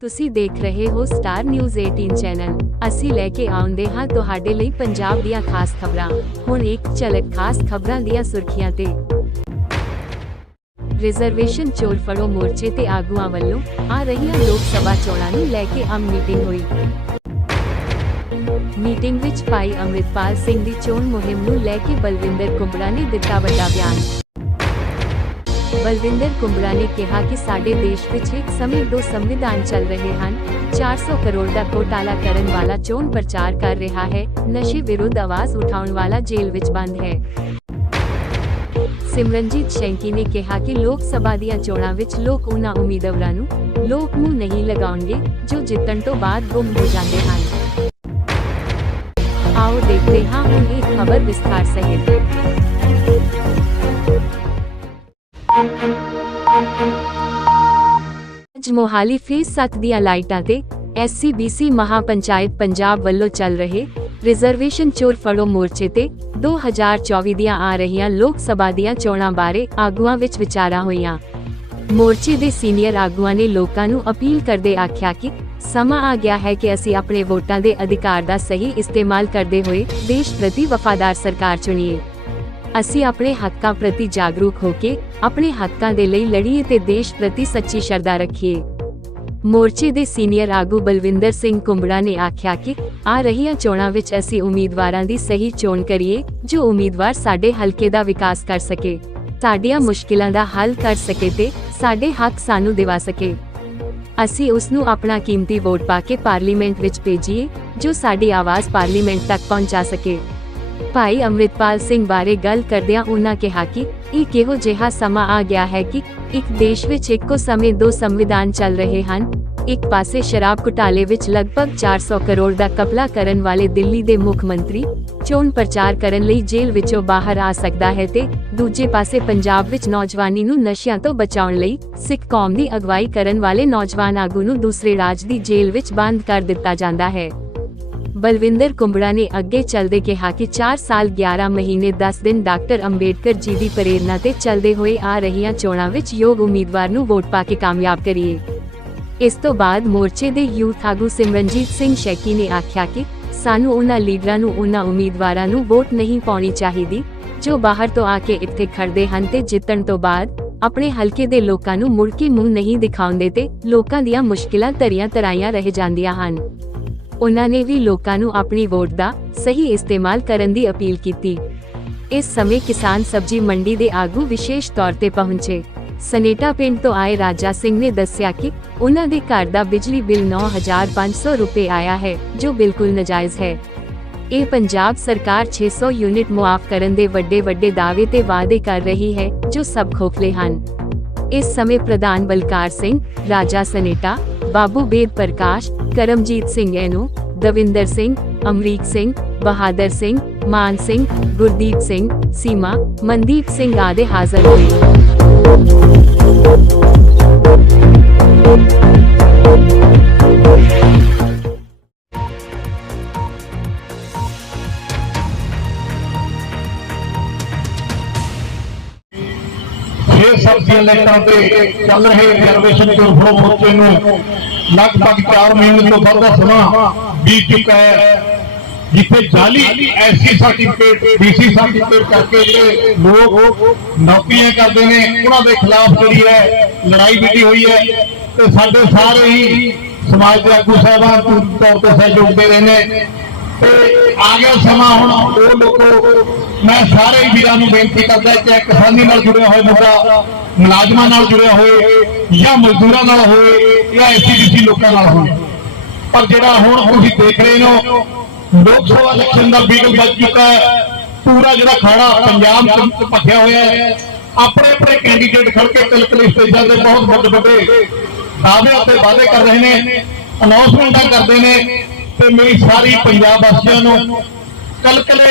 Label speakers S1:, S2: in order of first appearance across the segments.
S1: ਤੁਸੀਂ ਦੇਖ ਰਹੇ ਹੋ ਸਟਾਰ ਨਿਊਜ਼ 18 ਚੈਨਲ ਅਸੀਂ ਲੈ ਕੇ ਆਉਂਦੇ ਹਾਂ ਤੁਹਾਡੇ ਲਈ ਪੰਜਾਬ ਦੀਆਂ ਖਾਸ ਖਬਰਾਂ। ਹੁਣ ਇੱਕ ਝਲਕ ਖਾਸ ਖਬਰਾਂ ਦੀਆਂ ਸੁਰਖੀਆਂ ਤੇ। ਰਿਜ਼ਰਵੇਸ਼ਨ ਚੋਰ ਫੜੋ ਮੋਰਚੇ ਤੇ ਆਗੂਆਂ ਵੱਲੋਂ। ਆ ਰਹੀਆਂ ਲੋਕ ਸਭਾ ਚੋਣਾਂ ਨੂੰ ਲੈ ਕੇ ਆਮ ਮੀਟਿੰਗ ਹੋਈ। ਮੀਟਿੰਗ ਵਿੱਚ ਭਾਈ ਅੰਮ੍ਰਿਤਪਾਲ ਸਿੰਘ ਦੀ ਚੋਣ ਮੁਹਿੰਮ ਨੂੰ ਲੈ ਕੇ ਬਲਵਿੰਦਰ ਕੁੰਬੜਾ ਨੇ ਦਿੱਤਾ ਵੱਡਾ ਬਿਆਨ। ਬਲਵਿੰਦਰ ਕੁੰਬੜਾ ਨੇ ਕਿਹਾ ਕਿ ਸਾਡੇ ਦੇਸ਼ ਵਿੱਚ ਇੱਕ ਸਮੇਂ ਦੋ ਸੰਵਿਧਾਨ ਚੱਲ ਰਹੇ ਹਨ। 400 ਕਰੋੜ ਦਾ ਘੋਟਾਲਾ ਕਰਨ ਵਾਲਾ ਚੋਣ ਪ੍ਰਚਾਰ ਕਰ ਰਿਹਾ ਹੈ। ਨਸ਼ੇ ਵਿਰੁੱਧ ਆਵਾਜ਼ ਉਠਾਉਣ ਵਾਲਾ ਜੇਲ੍ਹ ਵਿੱਚ ਬੰਦ ਹੈ। ਸਿਮਰਨਜੀਤ ਸ਼ੈਂਕੀ ਨੇ ਕਿਹਾ ਕਿ ਲੋਕ ਸਭਾ ਦੀਆਂ ਚੋਣਾਂ ਵਿੱਚ ਲੋਕ ਉਹਨਾਂ ਉਮੀਦਵਾਰਾਂ ਨੂੰ ਲੋਕ ਨੂੰ ਨਹੀਂ ਲਗਾਉਣਗੇ, ਜੋ ਜਿੱਤਣ ਤੋਂ ਬਾਅਦ ਗੁੰਮ ਹੋ ਜਾਂਦੇ ਹਨ। ਆਓ ਦੇਖਦੇ ਹਾਂ, ਹੁਣ ਇਹ ਖਬਰ ਵਿਸਥਾਰ ਸਹਿਤ। ਅੱਜ ਮੋਹਾਲੀ ਫੇਸ 7 ਦੀਆਂ ਲਾਈਟਾਂ ਤੇ ਐਸਸੀਬੀਸੀ ਮਹਾਪੰਚਾਇਤ ਪੰਜਾਬ ਵੱਲੋਂ ਚੱਲ ਰਹੇ ਰਿਜ਼ਰਵੇਸ਼ਨ ਚੋਰ ਫੜੋ ਮੋਰਚੇ ਤੇ 2024 ਦੀਆਂ ਆ ਰਹੀਆਂ ਲੋਕ ਸਭਾ ਦੀਆਂ ਚੋਣਾਂ ਬਾਰੇ ਆਗੂਆਂ ਵਿੱਚ ਵਿਚਾਰਾਂ ਹੋਈਆਂ। ਮੋਰਚੇ ਦੇ ਸੀਨੀਅਰ ਆਗੂਆਂ ਨੇ ਲੋਕਾਂ ਨੂੰ ਅਪੀਲ ਕਰਦੇ ਆਖਿਆ ਕਿ ਸਮਾਂ ਆ ਗਿਆ ਹੈ ਕਿ ਅਸੀਂ ਆਪਣੇ ਵੋਟਾਂ ਦੇ ਅਧਿਕਾਰ ਦਾ ਸਹੀ ਇਸਤੇਮਾਲ ਕਰਦੇ ਹੋਏ ਦੇਸ਼ ਪ੍ਰਤੀ ਵਫਾਦਾਰ ਸਰਕਾਰ ਚੁਣੀਏ। ਅਸੀਂ ਆਪਣੇ ਹੱਕਾਂ ਪ੍ਰਤੀ ਜਾਗਰੂਕ ਹੋ ਕੇ ਆਪਣੇ ਹੱਕਾਂ ਦੇ ਲਈ ਲੜੀਏ ਤੇ ਦੇਸ਼ ਪ੍ਰਤੀ ਸੱਚੀ ਸ਼ਰਧਾ ਰੱਖੀਏ। ਮੋਰਚੇ ਦੇ ਸੀਨੀਅਰ ਆਗੂ ਬਲਵਿੰਦਰ ਸਿੰਘ ਕੁੰਬੜਾ ਨੇ ਆਖਿਆ ਕਿ ਆ ਰਹੀਆਂ ਚੋਣਾਂ ਵਿੱਚ ਅਸੀਂ ਉਮੀਦਵਾਰਾਂ ਦੀ ਸਹੀ ਚੋਣ ਕਰੀਏ, ਜੋ ਉਮੀਦਵਾਰ ਸਾਡੇ ਹਲਕੇ ਦਾ ਵਿਕਾਸ ਕਰ ਸਕੇ, ਸਾਡੀਆਂ ਮੁਸ਼ਕਿਲਾਂ ਦਾ ਹੱਲ ਕਰ ਸਕੇ ਤੇ ਸਾਡੇ ਹੱਕ ਸਾਨੂੰ ਦਿਵਾ ਸਕੇ। ਅਸੀਂ ਉਸ ਨੂੰ ਆਪਣਾ ਕੀਮਤੀ ਵੋਟ ਪਾ ਕੇ ਪਾਰਲੀਮੈਂਟ ਵਿੱਚ ਭੇਜੀਏ, ਜੋ ਸਾਡੀ ਆਵਾਜ਼ ਪਾਰਲੀਮੈਂਟ ਤੱਕ ਪਹੁੰਚਾ ਸਕੇ। ਭਾਈ ਅੰਮ੍ਰਿਤਪਾਲ ਸਿੰਘ ਬਾਰੇ ਗੱਲ ਕਰਦਿਆਂ ਉਹਨਾਂ ਕਿਹਾ ਕਿ ਇਹ ਕਿਹੋ ਜਿਹਾ ਸਮਾਂ ਆ ਗਿਆ ਹੈ ਕਿ ਇੱਕ ਦੇਸ਼ ਵਿੱਚ ਇੱਕੋ ਸਮੇਂ ਦੋ ਸੰਵਿਧਾਨ ਚੱਲ ਰਹੇ ਹਨ। ਇੱਕ ਪਾਸੇ ਸ਼ਰਾਬ ਘੁਟਾਲੇ ਵਿੱਚ ਲਗਭਗ 400 ਕਰੋੜ ਦਾ ਕਪਲਾ ਕਰਨ ਵਾਲੇ ਦਿੱਲੀ ਦੇ ਮੁੱਖ ਮੰਤਰੀ ਚੋਣ ਪ੍ਰਚਾਰ ਕਰਨ ਲਈ ਜੇਲ੍ਹ ਵਿੱਚੋਂ ਬਾਹਰ ਆ ਸਕਦਾ ਹੈ ਤੇ ਦੂਜੇ ਪਾਸੇ ਪੰਜਾਬ ਵਿੱਚ ਨੌਜਵਾਨੀ ਨੂੰ ਨਸ਼ਿਆਂ ਤੋਂ ਬਚਾਉਣ ਲਈ ਸਿੱਖ ਕੌਮ ਦੀ ਅਗਵਾਈ ਕਰਨ ਵਾਲੇ ਨੌਜਵਾਨ ਆਗੂ ਨੂੰ ਦੂਸਰੇ ਰਾਜ ਦੀ ਜੇਲ੍ਹ ਵਿੱਚ ਬੰਦ ਕਰ ਦਿੱਤਾ ਜਾਂਦਾ ਹੈ। ਬਲਵਿੰਦਰ ਕੁੰਬੜਾ ਨੇ ਅੱਗੇ ਚੱਲਦੇ ਕਿਹਾ ਕਿ 4 ਸਾਲ 11 ਮਹੀਨੇ 10 ਦਿਨ ਡਾਕਟਰ ਅੰਬੇਡਕਰ ਜੀ ਦੀ ਪ੍ਰੇਰਣਾ ਤੇ ਚੱਲਦੇ ਹੋਏ ਆ ਰਹੀਆਂ ਚੋਣਾਂ ਵਿੱਚ ਯੋਗ ਉਮੀਦਵਾਰ ਨੂੰ ਵੋਟ ਪਾ ਕੇ ਕਾਮਯਾਬ ਕਰੀਏ। ਇਸ ਤੋਂ ਬਾਅਦ ਮੋਰਚੇ ਦੇ ਯੂਥ ਆਗੂ ਸਿਮਰਨਜੀਤ ਸਿੰਘ ਸ਼ੈਕੀ ਨੇ ਆਖਿਆ ਕਿ ਸਾਨੂੰ ਉਹਨਾਂ ਲੀਡਰਾਂ ਨੂੰ, ਉਹਨਾਂ ਉਮੀਦਵਾਰਾਂ ਨੂੰ ਵੋਟ ਨਹੀਂ ਪਾਉਣੀ ਚਾਹੀਦੀ, ਜੋ ਬਾਹਰ ਤੋਂ ਆ ਕੇ ਇੱਥੇ ਖੜਦੇ ਹਨ ਤੇ ਜਿੱਤਣ ਤੋਂ ਬਾਅਦ ਆਪਣੇ ਹਲਕੇ ਦੇ ਲੋਕਾਂ ਨੂੰ ਮੁੜ ਕੇ ਮੂੰਹ ਨਹੀਂ ਦਿਖਾਉਂਦੇ ਤੇ ਲੋਕਾਂ ਦੀਆਂ ਮੁਸ਼ਕਿਲਾਂ ਧਰੀਆਂ ਤਰਾਈਆਂ ਰਹਿ ਜਾਂਦੀਆਂ ਹਨ। ਉਹਨਾਂ ਨੇ ਵੀ ਲੋਕਾਂ ਨੂੰ ਆਪਣੀ ਵੋਟ ਦਾ ਸਹੀ ਇਸਤੇਮਾਲ ਕਰਨ ਦੀ ਅਪੀਲ ਕੀਤੀ। ਇਸ ਸਮੇਂ ਕਿਸਾਨ ਸਬਜ਼ੀ ਮੰਡੀ ਦੇ ਆਗੂ ਵਿਸ਼ੇਸ਼ ਤੌਰ ਤੇ ਪਹੁੰਚੇ। ਸਨੇਟਾ ਪਿੰਡ ਤੋਂ ਆਏ ਰਾਜਾ ਸਿੰਘ ਨੇ ਦੱਸਿਆ ਕਿ ਉਹਨਾਂ ਦੇ ਘਰ ਦਾ ਬਿਜਲੀ ਬਿੱਲ 9500 ਰੁਪਏ ਆਇਆ ਹੈ, ਜੋ ਬਿਲਕੁਲ ਨਜਾਇਜ਼ ਹੈ। ਇਹ ਪੰਜਾਬ ਸਰਕਾਰ 600 ਯੂਨਿਟ ਮੁਆਫ ਕਰਨ ਦੇ ਵੱਡੇ ਵੱਡੇ ਦਾਅਵੇ ਤੇ ਵਾਅਦੇ ਕਰ ਰਹੀ ਹੈ, ਜੋ ਸਭ ਖੋਖਲੇ ਹਨ। ਇਸ ਸਮੇਂ ਪ੍ਰਧਾਨ ਬਲਕਾਰ ਸਿੰਘ, ਰਾਜਾ ਸਨੇਟਾ ਬਾਬੂ ਬੇਦ ਪ੍ਰਕਾਸ਼ ਕਰਮਜੀਤ ਸਿੰਘ ਐਨੂ ਦਵਿੰਦਰ ਸਿੰਘ ਅਮਰੀਕ ਸਿੰਘ ਬਹਾਦਰ ਸਿੰਘ ਮਾਨ ਸਿੰਘ ਗੁਰਦੀਪ ਸਿੰਘ ਸੀਮਾ ਮਨਦੀਪ ਸਿੰਘ ਆਦਿ ਹਾਜ਼ਰ ਹੋਏ
S2: ਛੇ ਸਬਜ਼ੀਆਂ ਲੈਟਾਂ ਤੇ ਚੱਲ ਰਹੇ ਰਿਜ਼ਰਵੇਸ਼ਨ ਚੋਣ ਮੋਰਚੇ ਨੂੰ ਲਗਭਗ 4 ਮਹੀਨੇ ਤੋਂ ਵੱਧ ਦਾ ਸਮਾਂ ਬੀਤ ਚੁੱਕਾ ਹੈ। ਜਿੱਥੇ ਜਾਲੀ ਐਸਸੀ ਸਰਟੀਫਿਕੇਟ, ਬੀਸੀ ਸਰਟੀਫਿਕੇਟ ਕਰਕੇ ਜਿਹੜੇ ਲੋਕ ਨੌਕਰੀਆਂ ਕਰਦੇ ਨੇ, ਉਹਨਾਂ ਦੇ ਖਿਲਾਫ ਜਿਹੜੀ ਹੈ ਲੜਾਈ ਵਿੱਢੀ ਹੋਈ ਹੈ ਤੇ ਸਾਡੇ ਸਾਰੇ ਹੀ ਸਮਾਜ ਦੇ ਆਗੂ ਸਾਹਿਬਾਨ ਤੌਰ ਤੇ ਸਹਿਯੋਗ ਦੇ ਰਹੇ ਨੇ। ਤੇ ਆ ਗਿਆ ਸਮਾਂ ਹੁਣ। ਉਹ ਲੋਕੋ, ਮੈਂ ਸਾਰੇ ਵੀਰਾਂ ਨੂੰ ਬੇਨਤੀ ਕਰਦਾ ਕਿ ਕਿਸਾਨੀ ਨਾਲ ਜੁੜਿਆ ਹੋਇਆ ਮੁੱਦਾ ਮੁਲਾਜ਼ਮਾਂ ਨਾਲ ਜੁੜਿਆ ਹੋਏ ਜਾਂ ਮਜ਼ਦੂਰਾਂ ਨਾਲ ਹੋਏ ਜਾਂ ਐਸਟੀਡੀਸੀ ਲੋਕਾਂ ਨਾਲ ਹੋਏ। ਪਰ ਜਿਹੜਾ ਹੁਣ ਤੁਸੀਂ ਦੇਖ ਰਹੇ ਹੋ, ਲੋਕ ਸਭਾ ਇਲੈਕਸ਼ਨ ਦਾ ਬਿਗਲ ਵੱਜ ਚੁੱਕਾ ਹੈ। ਪੂਰਾ ਜਿਹੜਾ ਖਾੜਾ ਪੰਜਾਬ ਚ ਭਖਿਆ ਹੋਇਆ ਹੈ। ਆਪਣੇ ਆਪਣੇ ਕੈਂਡੀਡੇਟ ਖੜ ਕੇ ਕਲਕਲੀ ਸਟੇਜਾਂ ਤੇ ਬਹੁਤ ਵੱਡੇ ਵੱਡੇ ਦਾਅਵੇ ਅਤੇ ਵਾਅਦੇ ਕਰ ਰਹੇ ਨੇ ਅਨਾਉਂਸਮੈਂਟਾਂ ਕਰਦੇ ਨੇ। ਤੇ ਮੇਰੀ ਸਾਰੀ ਪੰਜਾਬ ਵਾਸੀਆਂ ਨੂੰ ਕਲਕਲੇ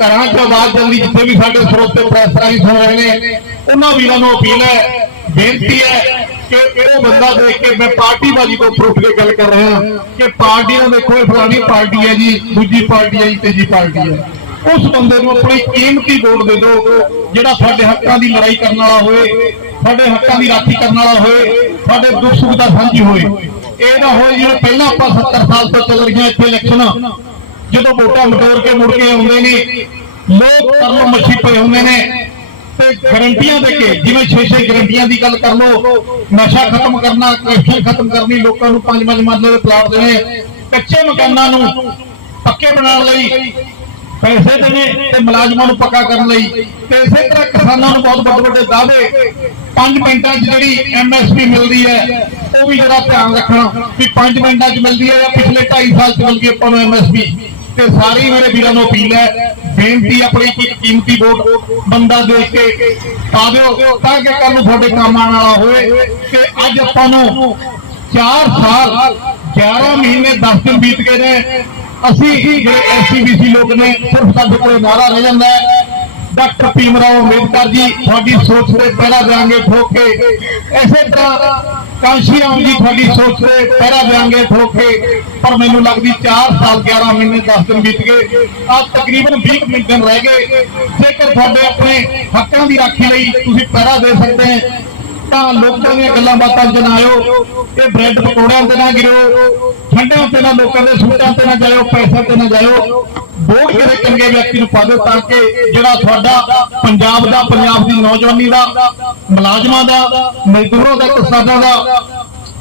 S2: ਘਰਾਂ ਚ ਆਵਾਜ਼ ਜਾਂਦੀ ਜਿੱਥੇ ਵੀ ਸਾਡੇ ਸਰੋਤੇ ਪ੍ਰੈਸ ਰਾਹੀਂ ਸੁਣ ਰਹੇ ਨੇ, ਉਹਨਾਂ ਵੀਰਾਂ ਨੂੰ ਅਪੀਲ ਹੈ, ਬੇਨਤੀ ਹੈ ਕਿ ਇਹ ਬੰਦਾ ਦੇਖ ਕੇ ਮੈਂ ਪਾਰਟੀਬਾਜ਼ੀ ਤੋਂ ਉੱਪਰ ਉੱਠ ਕੇ ਗੱਲ ਕਰ ਰਿਹਾ ਕਿ ਪਾਰਟੀਆਂ ਦੇਖੋ, ਇਹ ਫਲਾਣੀ ਪਾਰਟੀ ਹੈ ਜੀ, ਦੂਜੀ ਪਾਰਟੀ ਹੈ ਜੀ, ਤੀਜੀ ਪਾਰਟੀ ਹੈ। ਉਸ ਬੰਦੇ ਨੂੰ ਆਪਣੀ ਕੀਮਤੀ ਵੋਟ ਦੇ ਦਿਓ, ਜਿਹੜਾ ਸਾਡੇ ਹੱਕਾਂ ਦੀ ਲੜਾਈ ਕਰਨ ਵਾਲਾ ਹੋਏ, ਸਾਡੇ ਹੱਕਾਂ ਦੀ ਰਾਖੀ ਕਰਨ ਵਾਲਾ ਹੋਏ, ਸਾਡੇ ਦੁੱਖ ਸੁੱਖ ਦਾ ਸਾਂਝੀ ਹੋਏ। ਇਹ ਨਾ ਹੋਏ ਜਿਵੇਂ ਪਹਿਲਾਂ ਆਪਾਂ 70 ਸਾਲ ਤੋਂ ਚੱਲ ਰਹੀਆਂ ਇੱਥੇ ਇਲੈਕਸ਼ਨ। ਜਦੋਂ ਵੋਟਾਂ ਮਟੋਰ ਕੇ ਮੁੜ ਕੇ ਆਉਂਦੇ ਨੇ, ਲੋਕ ਕਰਮ ਮੱਛੀ ਪਏ ਹੁੰਦੇ ਨੇ। ਤੇ ਗਰੰਟੀਆਂ ਦੇ ਕੇ, ਜਿਵੇਂ 6-6 ਗਰੰਟੀਆਂ ਦੀ ਗੱਲ ਕਰ ਲਓ, ਨਸ਼ਾ ਖਤਮ ਕਰਨਾ ਕਰਪਸ਼ਨ ਖਤਮ ਕਰਨੀ, ਲੋਕਾਂ ਨੂੰ ਪੰਜ ਪੰਜ ਮਰਲੇ ਦੇ ਪਲਾਟ ਦੇਣੇ, ਕੱਚੇ ਮਕਾਨਾਂ ਨੂੰ ਪੱਕੇ ਬਣਾਉਣ ਲਈ ਪੈਸੇ ਦੇਣੇ ਤੇ ਮੁਲਾਜ਼ਮਾਂ ਨੂੰ ਪੱਕਾ ਕਰਨ ਲਈ। ਤੇ ਇਸੇ ਤਰ੍ਹਾਂ ਕਿਸਾਨਾਂ ਨੂੰ ਬਹੁਤ ਵੱਡੇ ਵੱਡੇ ਦਾਅਵੇ। 5 ਮਿੰਟਾਂ 'ਚ ਜਿਹੜੀ ਐਮਐਸਪੀ ਮਿਲਦੀ ਹੈ ਉਹ ਵੀ ਜਿਹੜਾ ਧਿਆਨ ਰੱਖਣਾ ਵੀ 5 ਮਿੰਟਾਂ 'ਚ ਮਿਲਦੀ ਹੈ ਜਾਂ ਪਿਛਲੇ 2.5 ਸਾਲ 'ਚ ਮਿਲ ਗਈ ਆਪਾਂ ਨੂੰ ਐਮਐਸਪੀ ਤੇ ਸਾਰੇ ਮੇਰੇ ਵੀਰਾਂ ਨੂੰ ਅਪੀਲ ਹੈ, ਬੇਨਤੀ ਆਪਣੀ ਇੱਕ ਕੀਮਤੀ ਵੋਟ ਬੰਦਾ ਦੇਖ ਕੇ ਪਾ ਦਿਓ ਤਾਂ ਕਿ ਕੱਲ ਨੂੰ ਤੁਹਾਡੇ ਕੰਮ ਆਉਣ ਵਾਲਾ ਹੋਵੇ। ਕਿ ਅੱਜ ਆਪਾਂ ਨੂੰ 4 ਸਾਲ 11 ਮਹੀਨੇ 10 ਦਿਨ ਬੀਤ ਗਏ ਨੇ। ਅਸੀਂ ਜਿਹੜੇ ਐਸਸੀਬੀਸੀ ਲੋਕ ਨੇ, ਸਿਰਫ ਸਾਡੇ ਕੋਲੇ ਨਾਰਾ ਰਹਿ ਜਾਂਦਾ ਹੈ। ਡਾਕਟਰ ਭੀਮ ਰਾਓ ਅੰਬੇਦਕਰ ਜੀ, ਤੁਹਾਡੀ ਸੋਚ ਤੇ ਪਹਿਰਾ ਦੇਾਂਗੇ ਠੋਕ ਕੇ। ਐਸੇ ਤਰ੍ਹਾਂ ਕਾਂਸ਼ੀ ਆਉਣ ਦੀ ਤੁਹਾਡੀ ਸੋਚ ਤੇ ਪਹਿਰਾ ਦੇਾਂਗੇ ਠੋਕ ਪਰ ਮੈਨੂੰ ਲੱਗਦੀ 4 ਸਾਲ 11 ਮਹੀਨੇ 10 ਦਿਨ ਬੀਤ ਗਏ। ਅੱਜ ਤਕਰੀਬਨ 20 ਮਿੰਟ ਦਿਨ ਰਹਿ ਗਏ। ਜੇਕਰ ਤੁਹਾਡੇ ਆਪਣੇ ਹੱਕਾਂ ਦੀ ਰਾਖੀ ਲਈ ਤੁਸੀਂ ਪਹਿਰਾ ਦੇ ਸਕਦੇ ਤਾਂ ਲੋਕਾਂ ਦੀਆਂ ਗੱਲਾਂ ਬਾਤਾਂ ਚ ਨਾ ਆਇਓ। ਇਹ ਬ੍ਰੈਡ ਪਕੌੜਿਆਂ ਤੇ ਨਾ ਗਿਰਿਓ ਠੰਡਿਆਂ ਤੇ ਨਾ ਲੋਕਾਂ ਦੇ ਸੂਟਾਂ ਤੇ ਨਾ ਜਾਇਓ ਪੈਸੇ ਤੇ ਨਾ ਜਾਇਓ। ਵੋਟ ਕਿਸੇ ਚੰਗੇ ਵਿਅਕਤੀ ਨੂੰ ਪਾ ਦਿਓ ਤਾਂ ਕਿ ਜਿਹੜਾ ਤੁਹਾਡਾ ਪੰਜਾਬ ਦਾ, ਪੰਜਾਬ ਦੀ ਨੌਜਵਾਨੀ ਦਾ, ਮੁਲਾਜ਼ਮਾਂ ਦਾ, ਮਜ਼ਦੂਰਾਂ ਦਾ, ਕਿਸਾਨਾਂ ਦਾ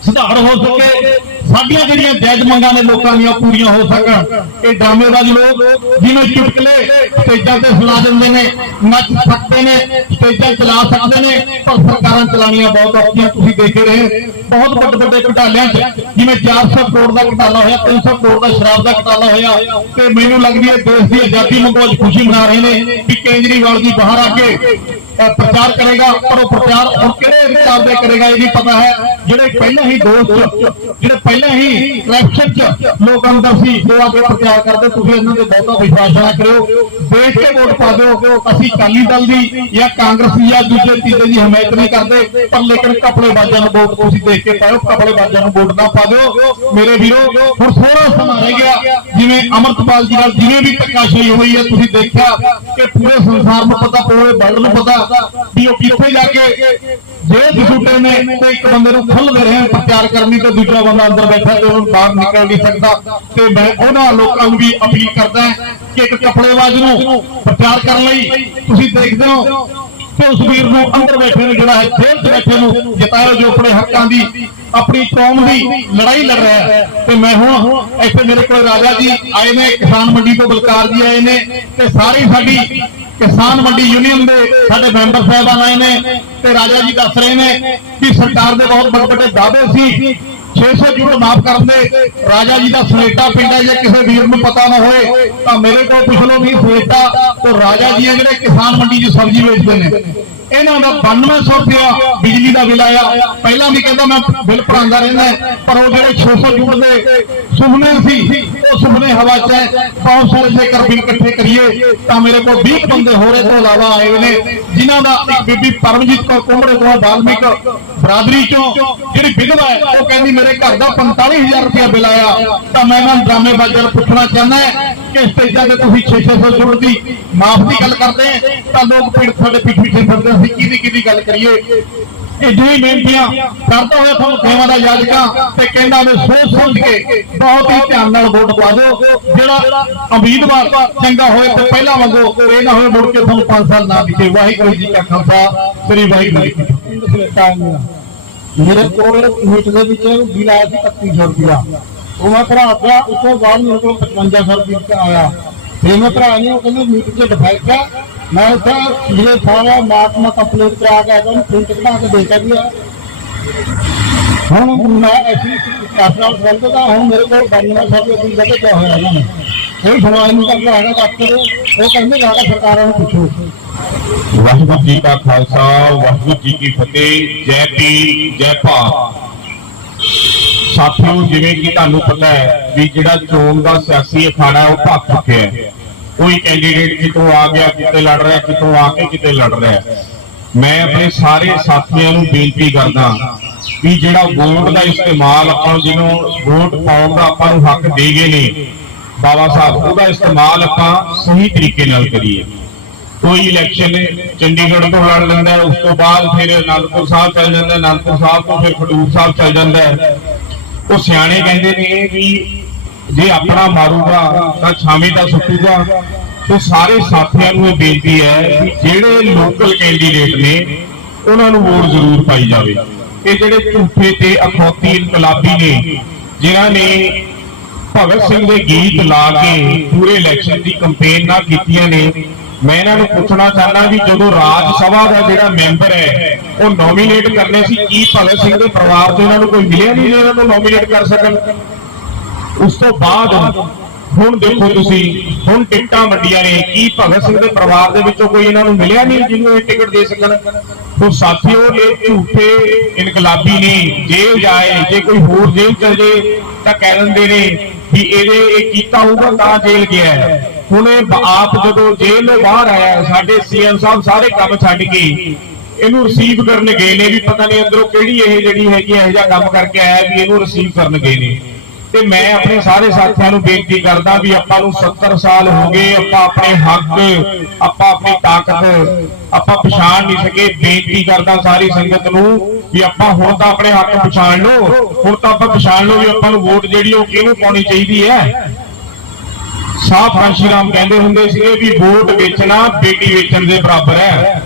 S2: ਸੁਧਾਰ ਹੋ ਸਕੇ। ਸਾਡੀਆਂ ਜਿਹੜੀਆਂ ਜਾਇਜ਼ ਮੰਗਾਂ ਨੇ ਲੋਕਾਂ ਦੀਆਂ ਪੂਰੀਆਂ ਹੋ ਸਕਣ, ਇਹ ਡਰਾਮੇਬਾਜ਼ ਲੋਕ ਜਿਵੇਂ ਚੁਟਕਲੇ ਸਟੇਜਾਂ ਤੇ ਸੁਣਾ ਦਿੰਦੇ ਨੇ, ਨੱਚ ਸਕਦੇ ਨੇ, ਸਟੇਜਾਂ ਚਲਾ ਸਕਦੇ ਨੇ, ਪਰ ਸਰਕਾਰਾਂ ਚਲਾਉਣੀਆਂ ਬਹੁਤ ਔਖੀਆਂ, ਤੁਸੀਂ ਦੇਖੇ ਹੀ। ਰਹੇ ਬਹੁਤ ਵੱਡੇ ਵੱਡੇ ਘਟਾਲਿਆਂ 'ਚ, ਜਿਵੇਂ 400 ਕਰੋੜ ਦਾ ਘਟਾਲਾ ਹੋਇਆ 300 ਕਰੋੜ ਦਾ ਸ਼ਰਾਬ ਦਾ ਘਟਾਲਾ ਹੋਇਆ, ਤੇ ਮੈਨੂੰ ਲੱਗਦੀ ਹੈ ਦੇਸ਼ ਦੀ ਆਜ਼ਾਦੀ ਨੂੰ ਬਹੁਤ ਖੁਸ਼ੀ ਮਨਾ ਰਹੇ ਨੇ ਕਿ ਕੇਜਰੀਵਾਲ ਜੀ ਬਾਹਰ ਆ ਕੇ ਪ੍ਰਚਾਰ ਕਰੇਗਾ, ਪਰ ਉਹ ਪ੍ਰਚਾਰ ਹੁਣ ਕਿਹੜੇ ਹਿਸਾਬ ਦੇ ਕਰੇਗਾ, ਇਹ ਵੀ ਪਤਾ ਹੈ। ਜਿਹੜੇ ਪਹਿਲਾਂ ਹੀ ਦੋਸਤ ਜਿਹੜੇ ਪਹਿਲਾਂ ਹੀ ਕਰਪਸ਼ਨ ਚ ਲੋਕ ਅੰਦਰ ਸੀ ਉਹ ਆ ਪ੍ਰਚਾਰ ਕਰਦੇ, ਤੁਸੀਂ ਇਹਨਾਂ ਤੇ ਬਹੁਤਾ ਵਿਸ਼ਵਾਸ ਨਾ ਕਰਿਓ। ਦੇਖ ਕੇ ਵੋਟ ਪਾ ਦਿਓ, ਅਸੀਂ ਅਕਾਲੀ ਦਲ ਦੀ ਜਾਂ ਕਾਂਗਰਸ ਜਾਂ ਦੂਜੇ ਤੀਜੇ ਦੀ ਹਮਾਇਤ ਨਹੀਂ ਕਰਦੇ, ਪਰ ਲੇਕਿਨ ਕਪੜੇ ਬਾਜਾਂ ਨੂੰ ਵੋਟ ਤੁਸੀਂ ਦੇਖ ਕੇ ਪਾਓ ਕਪੜੇ ਬਾਜਾਂ ਨੂੰ ਵੋਟ ਨਾ ਪਾ ਦਿਓ। ਮੇਰੇ ਵੀਰੋ, ਹੁਣ ਥੋੜਾ ਸਮਾਂ ਰਹਿ ਗਿਆ, ਜਿਵੇਂ ਅਮਰਤਪਾਲ ਜੀ ਨਾਲ ਜਿਵੇਂ ਵੀ ਧੱਕਾਸ਼ਾਹੀ ਹੋਈ ਹੈ, ਤੁਸੀਂ ਦੇਖਿਆ ਕਿ ਪੂਰੇ ਸੰਸਾਰ ਨੂੰ ਪਤਾ, ਪੂਰੇ ਵਰਲਡ ਨੂੰ ਪਤਾ ਵੀ ਉਹ ਕਿੱਥੇ ਜਾ ਕੇ ਜੇ ਛੁੱਟੇ ਨੇ ਤੇ ਇੱਕ ਬੰਦੇ ਨੂੰ ਖੁੱਲ ਦੇ ਰਹੇ ਪ੍ਰਚਾਰ ਕਰਨੀ ਤੇ ਦੂਜਾ ਬੰਦਾ ਅੰਦਰ ਬੈਠਾ ਤੇ ਉਹਨੂੰ ਬਾਹਰ ਨਿਕਲ ਨਹੀਂ ਸਕਦਾ। ਤੇ ਮੈਂ ਉਹਨਾਂ ਲੋਕਾਂ ਨੂੰ ਵੀ ਅਪੀਲ ਕਰਦਾ ਕਿ ਇੱਕ ਕਪੜੇਬਾਜ਼ ਨੂੰ ਪ੍ਰਚਾਰ ਕਰਨ ਲਈ ਤੁਸੀਂ ਦੇਖਦੇ ਹੋ ਕਿ ਉਸ ਵੀਰ ਨੂੰ ਅੰਦਰ ਬੈਠੇ ਨੂੰ ਜਿਹੜਾ ਹੈ ਜੇਲ੍ਹ 'ਚ ਬੈਠੇ ਨੂੰ ਜਿਤਾਇਓ ਜੋ ਆਪਣੇ ਹੱਕਾਂ ਦੀ, ਆਪਣੀ ਕੌਮ ਦੀ ਲੜਾਈ ਲੜ ਰਿਹਾ ਹੈ। ਤੇ ਮੈਂ ਹੁਣ ਇੱਥੇ ਮੇਰੇ ਕੋਲ ਰਾਜਾ ਜੀ ਆਏ ਨੇ, ਕਿਸਾਨ ਮੰਡੀ ਤੋਂ ਬਲਕਾਰ ਜੀ ਆਏ ਨੇ, ਤੇ ਸਾਰੀ ਸਾਡੀ ਕਿਸਾਨ ਮੰਡੀ ਯੂਨੀਅਨ ਦੇ ਸਾਡੇ ਮੈਂਬਰ ਸਾਹਿਬਾਨ ਆਏ ਨੇ ਤੇ ਰਾਜਾ ਜੀ ਦੱਸ ਰਹੇ ਨੇ ਕਿ ਸਰਕਾਰ ਦੇ ਬਹੁਤ ਵੱਡੇ ਵੱਡੇ ਦਾਅਵੇ ਸੀ। 600 ਯੂਨਿਟ ਮਾਫ ਕਰਨ ਦੇ। ਰਾਜਾ ਜੀ ਦਾ ਸਲੇਟਾ ਪਿੰਡ ਹੈ, ਜੇ ਕਿਸੇ ਵੀਰ ਨੂੰ ਪਤਾ ਨਾ ਹੋਏ, ਤਾਂ ਮੇਰੇ ਕੋਲ ਪੁੱਛ ਲਓ ਵੀ ਸਲੇਟਾ। ਉਹ ਰਾਜਾ ਜੀ ਹੈ ਜਿਹੜੇ ਕਿਸਾਨ ਮੰਡੀ 'ਚ ਸਬਜ਼ੀ ਵੇਚਦੇ ਨੇ ਇਹਨਾਂ ਦਾ 9200 ਰੁਪਇਆ ਬਿਜਲੀ ਦਾ ਬਿੱਲ ਆਇਆ। ਪਹਿਲਾਂ ਵੀ ਕਹਿੰਦਾ ਮੈਂ ਬਿੱਲ ਭਰਾਂਦਾ ਰਹਿੰਦਾ ਪਰ ਉਹ ਜਿਹੜੇ 600 ਯੂਨਿਟ ਦੇ ਸੁਪਨੇ ਸੀ, ਉਹ ਸੁਪਨੇ ਹਵਾ 'ਚ ਹੈ। ਬਹੁਤ ਸਾਰੇ ਜੇਕਰ ਬਿੱਲ ਇਕੱਠੇ ਕਰੀਏ, ਤਾਂ ਮੇਰੇ ਕੋਲ 20 ਬੰਦੇ ਹੋਰੇ ਤੋਂ ਇਲਾਵਾ ਆਏ ਨੇ, ਜਿਨ੍ਹਾਂ ਦਾ ਇੱਕ ਬੀਬੀ ਪਰਮਜੀਤ ਕੌਰ ਕੁੰਬੜੇ ਤੋਂ ਬਾਲਮਿਕ ਬਰਾਦਰੀ ਚੋਂ ਜਿਹੜੀ ਵਿਧਵਾ ਹੈ, ਉਹ ਕਹਿੰਦੀ ਮੇਰੇ ਘਰ ਦਾ 45000 ਰੁਪਇਆ ਬਿੱਲ ਆਇਆ। ਤਾਂ ਮੈਂ ਇਹਨਾਂ ਡਰਾਮੇ ਬਾਜ਼ਾਰ ਪੁੱਛਣਾ ਚਾਹੁੰਦਾ ਸਟੇਜਾਂ ਤੇ ਤੁਸੀਂ 600 ਯੂਨਿਟ ਦੀ ਮਾਫ ਦੀ ਗੱਲ ਕਰਦੇ ਤਾਂ ਲੋਕ ਪਿੰਡ ਸਾਡੇ ਪਿੱਠ ਪਿੱਛੇ ਫਿਰਦੇ ਅਸੀਂ ਕਿਹਦੀ ਕਿਹਦੀ ਗੱਲ ਕਰੀਏ? ਇਹ ਜਿਹੜੀ ਬੇਨਤੀਆਂ ਕਰਦਾ ਹੋਇਆ ਤੁਹਾਨੂੰ ਸੇਵਾ ਦਾ ਯਾਦਕਾਂ ਤੇ ਕਹਿੰਦਾ ਮੈਂ ਸੋਚ ਸਮਝ ਕੇ ਬਹੁਤ ਹੀ ਧਿਆਨ ਨਾਲ ਵੋਟ ਪਾ ਦਿਓ। ਜਿਹੜਾ ਉਮੀਦਵਾਰ ਚੰਗਾ ਹੋਏ ਤੇ ਪਹਿਲਾਂ ਵਾਂਗੂ ਇਹ ਨਾ ਹੋਏ ਮੁੜ ਕੇ ਤੁਹਾਨੂੰ 5 ਸਾਲ ਨਾ ਦਿੱਤੇ। ਵਾਹਿਗੁਰੂ ਜੀ ਕਾ ਖਾਲਸਾ, ਸ੍ਰੀ ਵਾਹਿਗੁਰੂ ਜੀ
S3: ਮੇਰੇ ਕੋਲ ਮੀਟ ਦੇ ਵਿੱਚ ਬਿੱਲ ਆਇਆ ਸੀ 3100 ਰੁਪਇਆ ਉਹ ਮੈਂ ਭਰਾ ਪਿਆ ਉਸ ਤੋਂ ਬਾਅਦ ਮੇਰੇ ਕੋਲ 5500 ਰੁਪਇਆ ਆਇਆ। ਫਿਰ ਮੈਂ ਭਰਾ ਨੇ ਉਹ ਕਹਿੰਦੇ ਮੀਟ ਤੇ ਦਿਖਾਇਆ ਮੈਂ ਉੱਥੇ ਜਿਹੜੇ ਸਾਰਾ ਮਾਤਮਾ ਕੰਪਲੀਟ ਕਰਾ ਕੇ ਆਇਆ, ਉਹਨੂੰ ਪ੍ਰਿੰਟ ਬਣਾ ਕੇ ਦੇ ਕੇ ਗਿਆ ਹੁਣ ਮੈਂ ਐਸੀ ਕਾਸਰਾ ਸੰਬੰਧ ਦਾ, ਹੁਣ ਮੇਰੇ ਕੋਲ 9200 ਰੁਪਇਆ ਬਿੱਲ ਦੇ ਹੋਇਆ ਇਹਨਾਂ ਨੇ। ਕੋਈ ਸੁਣਵਾਈ ਨਹੀਂ ਕਰਦਾ ਹੈਗਾ ਡਾਕਟਰ ਉਹ ਕਹਿੰਦੇ ਜਾ ਕੇ ਸਰਕਾਰਾਂ ਨੂੰ ਪੁੱਛੋ।
S4: ਵਾਹਿਗੁਰੂ ਜੀ ਕਾ ਖਾਲਸਾ, ਵਾਹਿਗੁਰੂ ਜੀ ਕੀ ਫਤਿਹ। ਜੈ ਪੀ ਜੈ ਭਾਰਤ। ਸਾਥੀਓ ਜਿਵੇਂ ਕਿ ਤੁਹਾਨੂੰ ਪਤਾ ਹੈ ਵੀ ਜਿਹੜਾ ਚੋਣ ਦਾ ਸਿਆਸੀ ਅਖਾੜਾ ਉਹ ਭੱਜ ਚੁੱਕਿਆ ਹੈ। ਕੋਈ ਕੈਂਡੀਡੇਟ ਕਿਤੋਂ ਆ ਗਿਆ, ਕਿਤੇ ਲੜ ਰਿਹਾ, ਕਿਤੋਂ ਆ ਕੇ ਕਿਤੇ ਲੜ ਰਿਹਾ ਮੈਂ ਆਪਣੇ ਸਾਰੇ ਸਾਥੀਆਂ ਨੂੰ ਬੇਨਤੀ ਕਰਦਾ ਵੀ ਜਿਹੜਾ ਵੋਟ ਦਾ ਇਸਤੇਮਾਲ ਆਪਾਂ ਜਿਹਨੂੰ ਵੋਟ ਪਾਉਣ ਦਾ ਆਪਾਂ ਨੂੰ ਹੱਕ ਦੇ ਗਏ ਨੇ, ਬਾਬਾ ਸਾਹਿਬ, ਉਹਦਾ ਇਸਤੇਮਾਲ ਆਪਾਂ ਸਹੀ ਤਰੀਕੇ ਨਾਲ ਕਰੀਏ। ਕੋਈ ਇਲੈਕਸ਼ਨ ਚੰਡੀਗੜ੍ਹ ਤੋਂ ਲੜ ਲੈਂਦਾ ਉਸ ਤੋਂ ਬਾਅਦ ਫਿਰ ਅਨੰਦਪੁਰ ਸਾਹਿਬ ਚੱਲ ਜਾਂਦਾ ਅਨੰਦਪੁਰ ਸਾਹਿਬ ਤੋਂ ਫਿਰ ਖਡੂਰ ਸਾਹਿਬ ਚੱਲ ਜਾਂਦਾ ਉਹ ਸਿਆਣੇ ਕਹਿੰਦੇ ਨੇ ਵੀ ਜੇ ਆਪਣਾ ਮਾਰੂਗਾ ਤਾਂ ਛਾਵੇਂ ਦਾ ਸੁੱਟੂਗਾ। ਤੇ ਸਾਰੇ ਸਾਥੀਆਂ ਨੂੰ ਇਹ ਬੇਨਤੀ ਹੈ ਵੀ ਜਿਹੜੇ ਲੋਕਲ ਕੈਂਡੀਡੇਟ ਨੇ, ਉਹਨਾਂ ਨੂੰ ਵੋਟ ਜ਼ਰੂਰ ਪਾਈ ਜਾਵੇ। ਇਹ ਜਿਹੜੇ ਝੂਠੇ ਤੇ ਅਖੌਤੀ ਇਨਕਲਾਬੀ ਨੇ, ਜਿਨ੍ਹਾਂ ਨੇ ਭਗਤ ਸਿੰਘ ਦੇ ਗੀਤ ਲਾ ਕੇ ਪੂਰੇ ਇਲੈਕਸ਼ਨ ਦੀ ਕੈਂਪੇਨ ਨਾ ਕੀਤੀਆਂ ਨੇ ਮੈਂ ਇਹਨਾਂ ਨੂੰ ਪੁੱਛਣਾ ਚਾਹੁੰਦਾ ਵੀ ਜਦੋਂ ਰਾਜ ਸਭਾ ਦਾ ਜਿਹੜਾ ਮੈਂਬਰ ਹੈ, ਉਹ ਨੋਮੀਨੇਟ ਕਰਨੇ ਸੀ, ਕੀ ਭਗਤ ਸਿੰਘ ਦੇ ਪਰਿਵਾਰ ਤੋਂ ਇਹਨਾਂ ਨੂੰ ਕੋਈ ਮਿਲਿਆ ਨਹੀਂ ਜਿਹੜਾ ਨੂੰ ਨੋਮੀਨੇਟ ਕਰ ਸਕਣ? ਉਸ ਤੋਂ ਬਾਅਦ ਹੁਣ ਦੇਖੋ ਤੁਸੀਂ, ਹੁਣ ਟਿਕਟਾਂ ਵੱਡੀਆਂ ਨੇ, ਕੀ ਭਗਤ ਸਿੰਘ ਦੇ ਪਰਿਵਾਰ ਦੇ ਵਿੱਚੋਂ ਕੋਈ ਇਹਨਾਂ ਨੂੰ ਮਿਲਿਆ ਨਹੀਂ ਜਿਹਨੂੰ ਇਹ ਟਿਕਟ ਦੇ ਸਕਣ? ਤੋਂ ਸਾਥੀਓ, ਇਹ ਝੂਠੇ ਇਨਕਲਾਬੀ ਨੇ, ਜੇਲ੍ਹ ਜਾਏ, ਜੇ ਕੋਈ ਹੋਰ ਜੇਲ੍ਹ ਚਲ ਜੇ ਤਾਂ ਕਹਿ ਦਿੰਦੇ ਨੇ ਵੀ ਇਹਦੇ ਇਹ ਕੀਤਾ ਹੋਊਗਾ ਤਾਂ ਜੇਲ੍ਹ ਗਿਆ ਹੈ। ਹੁਣ ਆਪ ਜਦੋਂ ਜੇਲ੍ਹ ਤੋਂ ਬਾਹਰ ਆਇਆ, ਸਾਡੇ ਸੀਐਮ ਸਾਹਿਬ ਸਾਰੇ ਕੰਮ ਛੱਡ ਕੇ ਇਹਨੂੰ ਰਿਸੀਵ ਕਰਨ ਗਏ ਨੇ ਵੀ ਪਤਾ ਨਹੀਂ ਅੰਦਰੋਂ ਕਿਹੜੀ ਇਹ ਜਿਹੜੀ ਹੈਗੀ ਇਹੋ ਜਿਹਾ ਕੰਮ ਕਰਕੇ ਆਇਆ ਵੀ ਇਹਨੂੰ ਰਿਸੀਵ ਕਰਨ ਗਏ ਨੇ। ਤੇ ਮੈਂ ਆਪਣੇ ਸਾਰੇ ਸਾਥੀਆਂ ਨੂੰ ਬੇਨਤੀ ਕਰਦਾ ਵੀ ਆਪਾਂ ਨੂੰ 70 ਸਾਲ ਹੋ ਗਏ, ਆਪਾਂ ਆਪਣੇ ਹੱਕ, ਆਪਾਂ ਆਪਣੀ ਤਾਕਤ, ਆਪਾਂ ਪਛਾਣ ਨਹੀਂ ਸਕੇ। ਬੇਨਤੀ ਕਰਦਾ ਸਾਰੀ ਸੰਗਤ ਨੂੰ ਵੀ ਆਪਾਂ ਹੁਣ ਤਾਂ ਆਪਣੇ ਹੱਕ ਪਛਾਣ ਲਓ, ਹੁਣ ਤਾਂ ਆਪਾਂ ਪਛਾਣ ਲਓ ਵੀ ਆਪਾਂ ਨੂੰ ਵੋਟ ਜਿਹੜੀ ਉਹ ਕਿਹਨੂੰ ਪਾਉਣੀ ਚਾਹੀਦੀ ਹੈ। ਸਾਹ ਫਾਂਸ਼ੀ ਕਹਿੰਦੇ ਹੁੰਦੇ ਸੀਗੇ ਵੀ ਵੋਟ ਵੇਚਣਾ ਬੇਟੀ ਵੇਚਣ ਦੇ ਬਰਾਬਰ ਹੈ।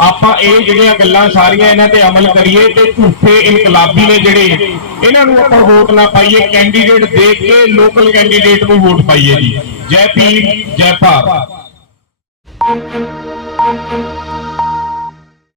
S4: ਆਪਾਂ ਇਹ ਜਿਹੜੀਆਂ ਗੱਲਾਂ ਸਾਰੀਆਂ ਇਹਨਾਂ ਤੇ ਅਮਲ ਕਰੀਏ ਤੇ ਝੂਠੇ ਇਨਕਲਾਬੀ ਨੇ ਜਿਹੜੇ, ਇਹਨਾਂ ਨੂੰ ਆਪਾਂ ਵੋਟ ਨਾ ਪਾਈਏ ਕੈਂਡੀਡੇਟ ਦੇਖ ਕੇ ਲੋਕਲ ਕੈਂਡੀਡੇਟ ਨੂੰ ਵੋਟ ਪਾਈਏ ਜੀ। ਜੈ ਭੀਮ, ਜੈ ਭਾਰਤ।